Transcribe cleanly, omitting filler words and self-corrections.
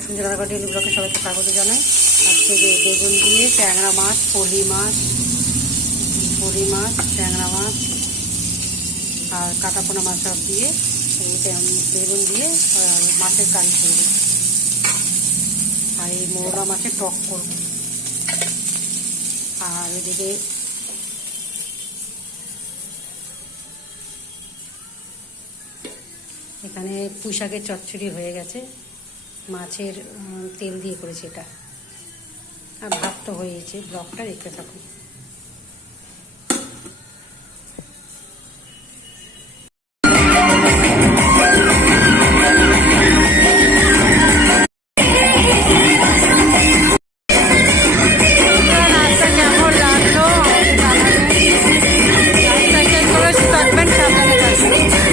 বসুন্ধরা রান্নাঘর ডেইলি ব্লগে সবাইকে স্বাগত জানাই। আজকে বেগুন দিয়ে ট্যাংরা মাছ, পলি মাছ, ট্যাংরা মাছ আর কাটাপোনা মাছ সব দিয়ে বেগুন দিয়ে মাছের কারি করবো, আর এই মোরলা মাছের টক করবো। আর এদিকে এখানে পুঁই শাকের চচ্চড়ি হয়ে গেছে, মাছের তেল দিয়ে করেছি এটা, আর ভাত তো হয়েছে। ব্লগটা দেখতে থাকুন।